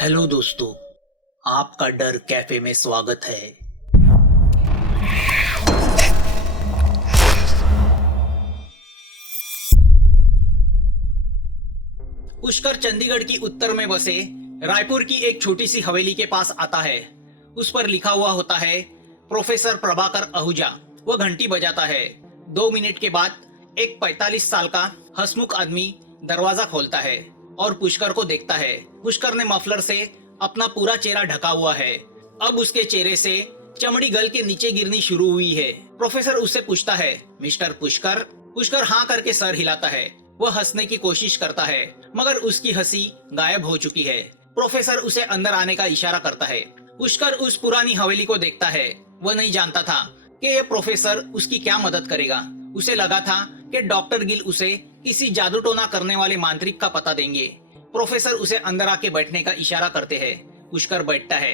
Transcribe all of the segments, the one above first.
Hello दोस्तों, आपका डर कैफे में स्वागत है। पुष्कर चंडीगढ़ की उत्तर में बसे रायपुर की एक छोटी सी हवेली के पास आता है। उस पर लिखा हुआ होता है प्रोफेसर प्रभाकर आहूजा। वह घंटी बजाता है। 2 मिनट के बाद एक 45 साल का हंसमुख आदमी दरवाजा खोलता है और पुष्कर को देखता है। पुष्कर ने मफलर से अपना पूरा चेहरा ढका हुआ है। अब उसके चेहरे से चमड़ी गल के नीचे गिरनी शुरू हुई है। प्रोफेसर उससे पूछता है, मिस्टर पुष्कर? पुष्कर हाँ करके सर हिलाता है। वह हंसने की कोशिश करता है मगर उसकी हंसी गायब हो चुकी है। प्रोफेसर उसे अंदर आने का इशारा करता है। पुष्कर उस पुरानी हवेली को देखता है। वह नहीं जानता था कि यह प्रोफेसर उसकी क्या मदद करेगा। उसे लगा था कि डॉक्टर गिल उसे किसी जादू टोना करने वाले मांत्रिक का पता देंगे। प्रोफेसर उसे अंदर आके बैठने का इशारा करते हैं। पुष्कर बैठता है।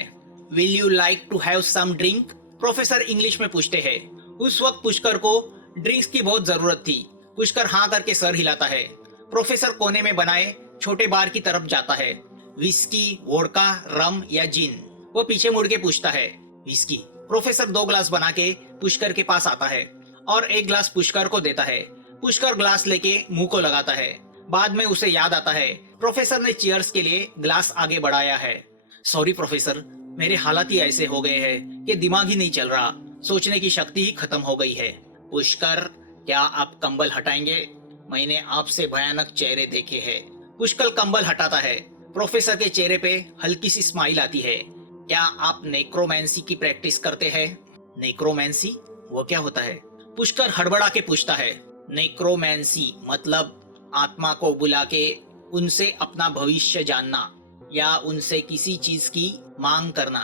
Will you like to have some drink? Professor English में पूछते हैं। उस वक्त पुष्कर को ड्रिंक्स की बहुत जरूरत थी। पुष्कर हाँ करके सर हिलाता है। प्रोफेसर कोने में बनाए छोटे बार की तरफ जाता है। विस्की, वोडका, रम या जिन? वो पीछे मुड़ के पूछता है। विस्की। प्रोफेसर 2 ग्लास बना के पुष्कर के पास आता है और एक ग्लास पुष्कर को देता है। पुष्कर ग्लास लेके मुंह को लगाता है। बाद में उसे याद आता है प्रोफेसर ने चीयर्स के लिए ग्लास आगे बढ़ाया है। सॉरी प्रोफेसर, मेरे हालात ही ऐसे हो गए हैं कि दिमाग ही नहीं चल रहा, सोचने की शक्ति ही खत्म हो गई है। पुष्कर, क्या आप कंबल हटाएंगे? मैंने आपसे भयानक चेहरे देखे हैं। पुष्कर कंबल हटाता है। प्रोफेसर के चेहरे पे हल्की सी स्माइल आती है। क्या आप नेक्रोमैंसी की प्रैक्टिस करते हैं? नेक्रोमैंसी? वो क्या होता है? पुष्कर हड़बड़ा के पूछता है। नेक्रोमैंसी मतलब आत्मा को बुला के उनसे अपना भविष्य जानना या उनसे किसी चीज की मांग करना।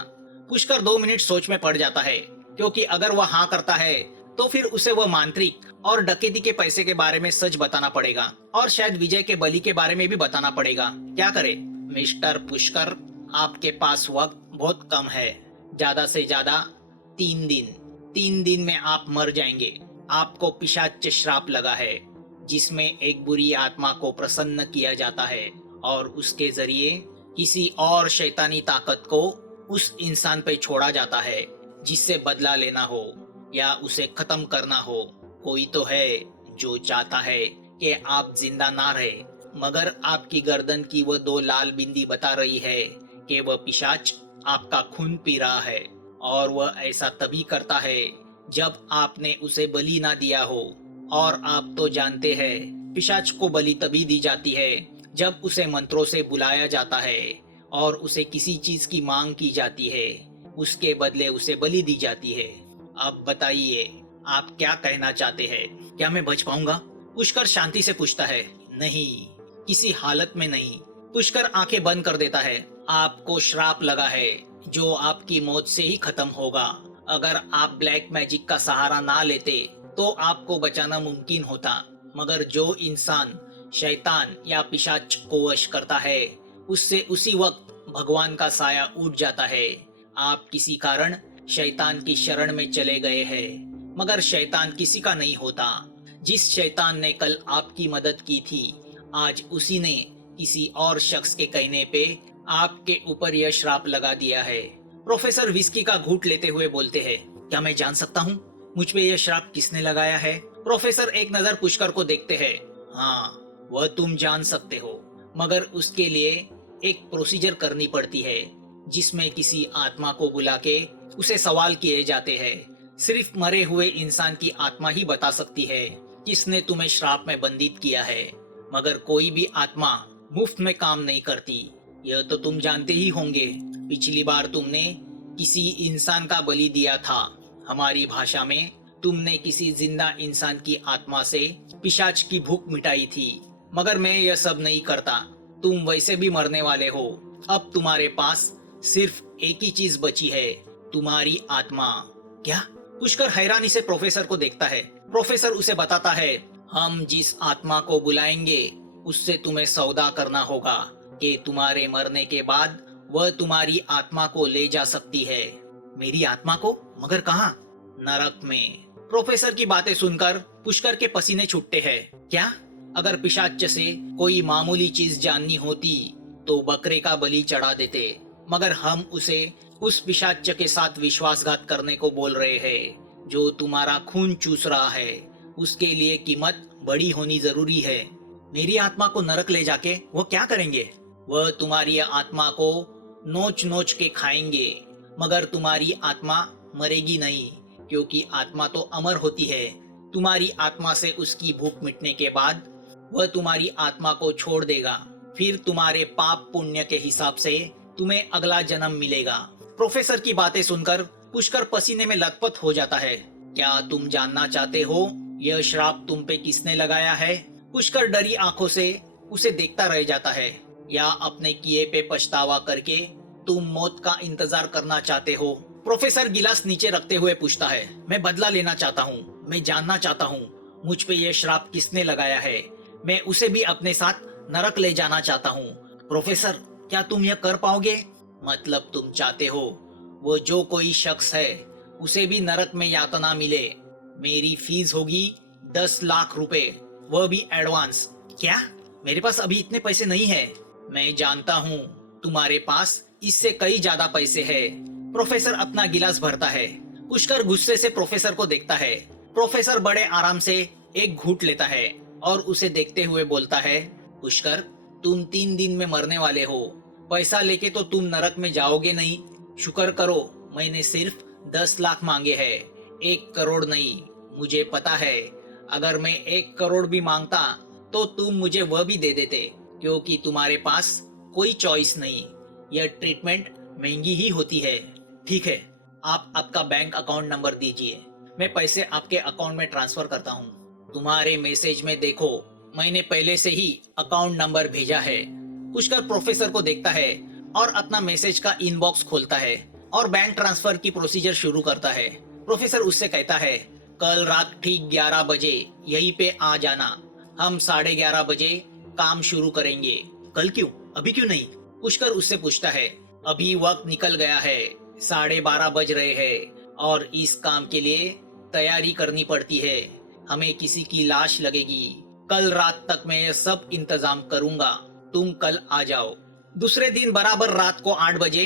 पुष्कर 2 मिनट सोच में पड़ जाता है, क्योंकि अगर वह हाँ करता है तो फिर उसे वह मांत्रिक और डकैती के पैसे के बारे में सच बताना पड़ेगा और शायद विजय के बलि के बारे में भी बताना पड़ेगा। क्या करे? मिस्टर पुष्कर, आपके पास वक्त बहुत कम है। ज्यादा से ज्यादा 3 दिन। 3 दिन में आप मर जाएंगे। आपको पिशाच श्राप लगा है, जिसमें एक बुरी आत्मा को प्रसन्न किया जाता है और उसके जरिए किसी और शैतानी ताकत को उस इंसान पे छोड़ा जाता है जिससे बदला लेना हो या उसे खत्म करना हो। कोई तो है जो चाहता है कि आप जिंदा ना रहे, मगर आपकी गर्दन की वह 2 लाल बिंदी बता रही है कि वह पिशाच आपका खून पी रहा है और वह ऐसा तभी करता है जब आपने उसे बलि ना दिया हो। और आप तो जानते हैं पिशाच को बलि तभी दी जाती है जब उसे मंत्रों से बुलाया जाता है और उसे किसी चीज की मांग की जाती है, उसके बदले उसे बलि दी जाती है। अब बताइए, आप क्या कहना चाहते हैं? क्या मैं बच पाऊंगा? पुष्कर शांति से पूछता है। नहीं, किसी हालत में नहीं। पुष्कर आंखें बंद कर देता है। आपको श्राप लगा है जो आपकी मौत से ही खत्म होगा। अगर आप ब्लैक मैजिक का सहारा ना लेते तो आपको बचाना मुमकिन होता, मगर जो इंसान शैतान या पिशाच को वश करता है उससे उसी वक्त भगवान का साया उठ जाता है। आप किसी कारण शैतान की शरण में चले गए हैं, मगर शैतान किसी का नहीं होता। जिस शैतान ने कल आपकी मदद की थी, आज उसी ने किसी और शख्स के कहने पे आपके ऊपर यह श्राप लगा दिया है। प्रोफेसर विस्की का घूंट लेते हुए बोलते हैं। क्या मैं जान सकता हूँ मुझ पे यह श्राप किसने लगाया है? प्रोफेसर एक नजर पुष्कर को देखते हैं। हाँ, वह तुम जान सकते हो, मगर उसके लिए एक प्रोसीजर करनी पड़ती है जिसमें किसी आत्मा को बुला के उसे सवाल किए जाते हैं। सिर्फ मरे हुए इंसान की आत्मा ही बता सकती है किसने तुम्हें श्राप में बंदित किया है, मगर कोई भी आत्मा मुफ्त में काम नहीं करती। यह तो तुम जानते ही होंगे। पिछली बार तुमने किसी इंसान का बलि दिया था। हमारी भाषा में तुमने किसी जिंदा इंसान की आत्मा से पिशाच की भूख मिटाई थी, मगर मैं यह सब नहीं करता। तुम वैसे भी मरने वाले हो। अब तुम्हारे पास सिर्फ एक ही चीज बची है, तुम्हारी आत्मा। क्या? पुष्कर हैरानी से प्रोफेसर को देखता है। प्रोफेसर उसे बताता है, हम जिस आत्मा को बुलाएंगे उससे तुम्हें सौदा करना होगा कि तुम्हारे मरने के बाद वह तुम्हारी आत्मा को ले जा सकती है। मेरी आत्मा को? मगर कहाँ? नरक में। प्रोफेसर की बातें सुनकर पुष्कर के पसीने छूटते हैं। क्या? अगर पिशाच से कोई मामूली चीज जाननी होती तो बकरे का बलि चढ़ा देते, मगर हम उसे उस पिशाच के साथ विश्वासघात करने को बोल रहे हैं जो तुम्हारा खून चूस रहा है। उसके लिए कीमत बड़ी होनी जरूरी है। मेरी आत्मा को नरक ले जाके वो क्या करेंगे? वह तुम्हारी आत्मा को नोच नोच के खाएंगे, मगर तुम्हारी आत्मा मरेगी नहीं, क्योंकि आत्मा तो अमर होती है। तुम्हारी आत्मा से उसकी भूख मिटने के बाद वह तुम्हारी आत्मा को छोड़ देगा। फिर तुम्हारे पाप पुण्य के हिसाब से तुम्हें अगला जन्म मिलेगा। प्रोफेसर की बातें सुनकर पुष्कर पसीने में लथपथ हो जाता है। क्या तुम जानना चाहते हो यह श्राप तुम पे किसने लगाया है? पुष्कर डरी आंखों से उसे देखता रह जाता है। या अपने किए पे पछतावा करके तुम मौत का इंतजार करना चाहते हो? प्रोफेसर गिलास नीचे रखते हुए पूछता है। मैं बदला लेना चाहता हूँ। मैं जानना चाहता हूँ मुझ पे यह श्राप किसने लगाया है। मैं उसे भी अपने साथ नरक ले जाना चाहता हूँ। प्रोफेसर, क्या तुम यह कर पाओगे? मतलब तुम चाहते हो वो जो कोई शख्स है उसे भी नरक में यातना मिले। मेरी फीस होगी 10 लाख रुपए, वह भी एडवांस। क्या? मेरे पास अभी इतने पैसे नहीं है। मैं जानता हूँ तुम्हारे पास इससे कई ज्यादा पैसे है। प्रोफेसर अपना गिलास भरता है। पुष्कर गुस्से से प्रोफेसर को देखता है। प्रोफेसर बड़े आराम से एक घूंट लेता है और उसे देखते हुए बोलता है, पुष्कर, तुम 3 दिन में मरने वाले हो। पैसा लेके तो तुम नरक में जाओगे नहीं। शुक्र करो मैंने सिर्फ 10 लाख मांगे हैं, 1 करोड़ नहीं। मुझे पता है अगर मैं 1 करोड़ भी मांगता तो तुम मुझे वह भी दे देते, क्योंकि तुम्हारे पास कोई चॉइस नहीं। यह ट्रीटमेंट महंगी ही होती है। ठीक है, आप आपका बैंक अकाउंट नंबर दीजिए, मैं पैसे आपके अकाउंट में ट्रांसफर करता हूँ। तुम्हारे मैसेज में देखो, मैंने पहले से ही अकाउंट नंबर भेजा है। पुष्कर प्रोफेसर को देखता है और अपना मैसेज का इनबॉक्स खोलता है और बैंक ट्रांसफर की प्रोसीजर शुरू करता है। प्रोफेसर उससे कहता है, कल रात ठीक 11 बजे यहीं पे आ जाना। हम 11:30 बजे काम शुरू करेंगे। कल क्यों, अभी क्यों नहीं? पुष्कर उससे पूछता है। अभी वक्त निकल गया है, 12:30 बज रहे हैं और इस काम के लिए तैयारी करनी पड़ती है। हमें किसी की लाश लगेगी। कल रात तक मैं यह सब इंतजाम करूंगा, तुम कल आ जाओ। दूसरे दिन बराबर रात को 8 बजे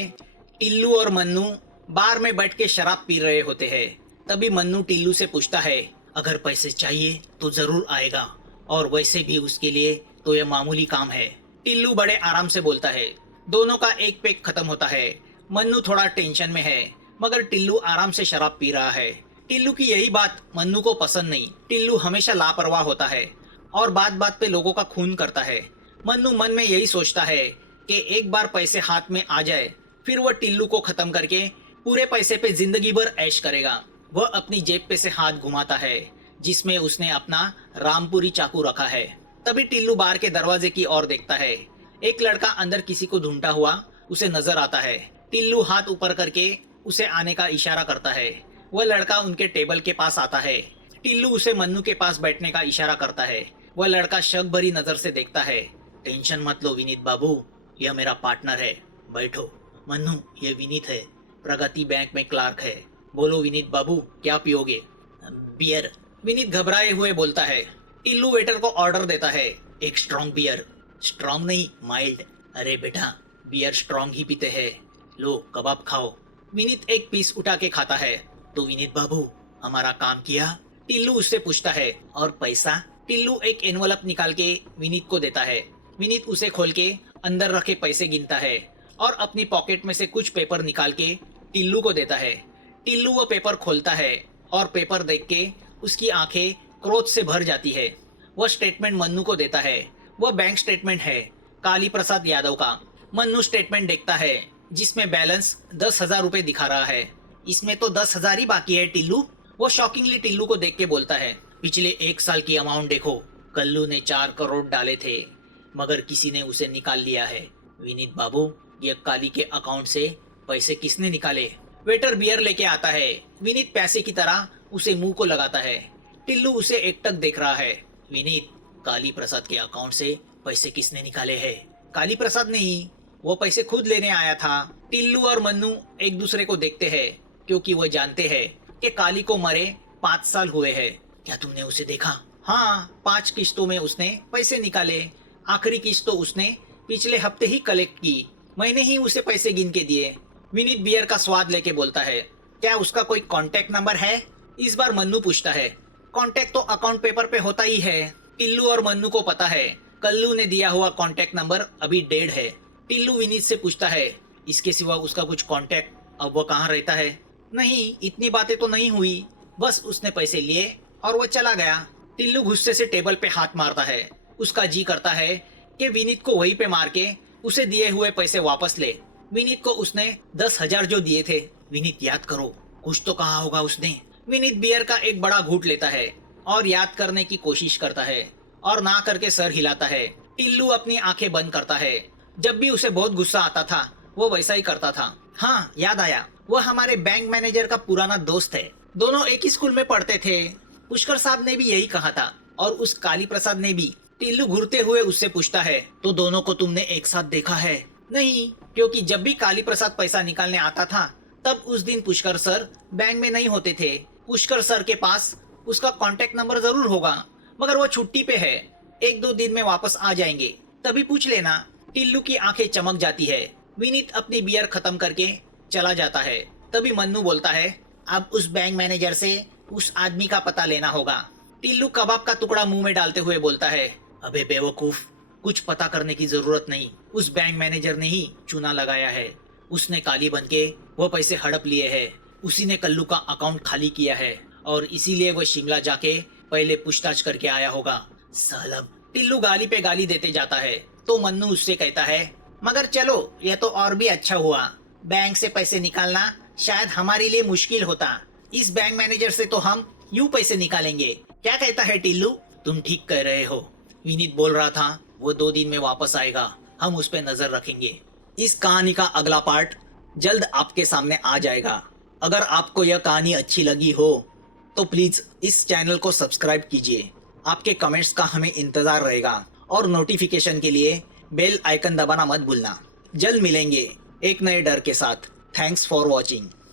टिल्लू और मन्नू बार में बैठ के शराब पी रहे होते हैं। तभी मन्नू टिल्लू से पूछता है, अगर पैसे चाहिए तो जरूर आएगा, और वैसे भी उसके लिए तो यह मामूली काम है। टिल्लू बड़े आराम से बोलता है। दोनों का एक पैक खत्म होता है। मन्नू थोड़ा टेंशन में है, मगर टिल्लू आराम से शराब पी रहा है। टिल्लू की यही बात मन्नू को पसंद नहीं। टिल्लू हमेशा लापरवाह होता है और बात बात पे लोगों का खून करता है। मन्नू मन में यही सोचता है कि एक बार पैसे हाथ में आ जाए, फिर वह टिल्लू को खत्म करके पूरे पैसे पे जिंदगी भर ऐश करेगा। वह अपनी जेब पे से हाथ घुमाता है जिसमें उसने अपना रामपुरी चाकू रखा है। तभी टिल्लू बाहर के दरवाजे की ओर देखता है। एक लड़का अंदर किसी को ढूंढता हुआ उसे नजर आता है। टिल्लू हाथ ऊपर करके उसे आने का इशारा करता है। वह लड़का उनके टेबल के पास आता है। टिल्लू उसे मन्नू के पास बैठने का इशारा करता है। वह लड़का शक भरी नजर से देखता है। टेंशन मत लो विनीत बाबू, यह मेरा पार्टनर है, बैठो। मन्नू, ये विनीत है, प्रगति बैंक में क्लार्क है। बोलो विनीत बाबू, क्या पियोगे? बियर, विनीत घबराए हुए बोलता है। टिल्लू वेटर को ऑर्डर देता है, एक स्ट्रॉन्ग बियर। स्ट्रॉन्ग नहीं, माइल्ड। अरे बेटा, बियर स्ट्रॉन्ग ही पीते हैं। लो कबाब खाओ। विनीत एक पीस उठा के खाता है। तो विनीत बाबू, हमारा काम किया? टिल्लू उससे पूछता है। और पैसा? टिल्लू एक एनवलप निकाल के विनीत को देता है। विनीत उसे खोल के अंदर रखे पैसे गिनता है और अपनी पॉकेट में से कुछ पेपर निकाल के टिल्लू को देता है। टिल्लू वो पेपर खोलता है और पेपर देख के उसकी आंखें क्रोध से भर जाती है। वह स्टेटमेंट मन्नू को देता है। वह बैंक स्टेटमेंट है काली प्रसाद यादव का। मन्नू स्टेटमेंट देखता है जिसमें बैलेंस 10,000 रुपए दिखा रहा है। इसमें तो 10,000 ही बाकी है टिल्लू। वो शॉकिंगली टिल्लू को देख के बोलता है, पिछले 1 साल की अमाउंट देखो। कल्लू ने 4 करोड़ डाले थे, मगर किसी ने उसे निकाल लिया है। विनीत बाबू, ये काली के अकाउंट से पैसे किसने निकाले? वेटर बियर लेके आता है। विनीत पैसे की तरह उसे मुंह को लगाता है। टिल्लू उसे एकटक देख रहा है। विनीत, काली प्रसाद के अकाउंट से पैसे किसने निकाले हैं? काली प्रसाद नहीं, वो पैसे खुद लेने आया था। टिल्लू और मन्नू एक दूसरे को देखते हैं क्योंकि वह जानते हैं कि काली को मरे 5 साल हुए हैं। क्या तुमने उसे देखा? हाँ, 5 किस्तों में उसने पैसे निकाले। आखिरी किस्त तो उसने पिछले हफ्ते ही कलेक्ट की। मैंने ही उसे पैसे गिन के दिए। विनीत बियर का स्वाद लेके बोलता है। क्या उसका कोई कांटेक्ट नंबर है? इस बार मन्नू पूछता है। कांटेक्ट तो अकाउंट पेपर पे होता ही है। टिल्लू और मन्नू को पता है कल्लू ने दिया हुआ कांटेक्ट नंबर अभी डेड है। टिल्लू विनीत से पूछता है, इसके सिवा उसका कुछ कांटेक्ट? अब वो कहाँ रहता है? नहीं, इतनी बातें तो नहीं हुई, बस उसने पैसे लिए और वो चला गया। टिल्लू गुस्से से टेबल पे हाथ मारता है। उसका जी करता है कि विनीत को वहीं पे मार के उसे दिए हुए पैसे वापस ले। विनीत को उसने 10,000 जो दिए थे। विनीत, याद करो, कुछ तो कहा होगा उसने। विनीत बियर का एक बड़ा घूंट लेता है और याद करने की कोशिश करता है और ना करके सर हिलाता है। टिल्लू अपनी आंखें बंद करता है। जब भी उसे बहुत गुस्सा आता था वो वैसा ही करता था। हाँ, याद आया, वो हमारे बैंक मैनेजर का पुराना दोस्त है। दोनों एक ही स्कूल में पढ़ते थे। पुष्कर साहब ने भी यही कहा था और उस काली प्रसाद ने भी। टिल्लू घूरते हुए उससे पूछता है, तो दोनों को तुमने एक साथ देखा है? नहीं, क्योंकि जब भी काली प्रसाद पैसा निकालने आता था तब उस दिन पुष्कर सर बैंक में नहीं होते थे। पुष्कर सर के पास उसका कांटेक्ट नंबर जरूर होगा, मगर वो छुट्टी पे है। 1-2 दिन में वापस आ जाएंगे, तभी पूछ लेना। टिल्लू की आंखें चमक जाती है। विनीत अपनी बियर खत्म करके चला जाता है। तभी मन्नू बोलता है, अब उस बैंक मैनेजर से उस आदमी का पता लेना होगा। टिल्लू कबाब का टुकड़ा मुंह में डालते हुए बोलता है, अबे बेवकूफ, कुछ पता करने की जरूरत नहीं। उस बैंक मैनेजर ने ही चूना लगाया है। उसने काली बन के वो पैसे हड़प लिए हैं। उसी ने कल्लू का अकाउंट खाली किया है और इसीलिए वो शिमला जाके पहले पूछताछ करके आया होगा। सालब। टिल्लू गाली पे गाली देते जाता है तो मन्नू उससे कहता है, मगर चलो, यह तो और भी अच्छा हुआ। बैंक से पैसे निकालना शायद हमारे लिए मुश्किल होता। इस बैंक मैनेजर से तो हम यूं पैसे निकालेंगे। क्या कहता है टिल्लू? तुम ठीक कह रहे हो। विनीत बोल रहा था वो 2 दिन में वापस आएगा, हम उस पर नजर रखेंगे। इस कहानी का अगला पार्ट जल्द आपके सामने आ जाएगा। अगर आपको यह कहानी अच्छी लगी हो तो प्लीज इस चैनल को सब्सक्राइब कीजिए। आपके कमेंट्स का हमें इंतजार रहेगा और नोटिफिकेशन के लिए बेल आइकन दबाना मत भूलना। जल्द मिलेंगे एक नए डर के साथ। Thanks for watching.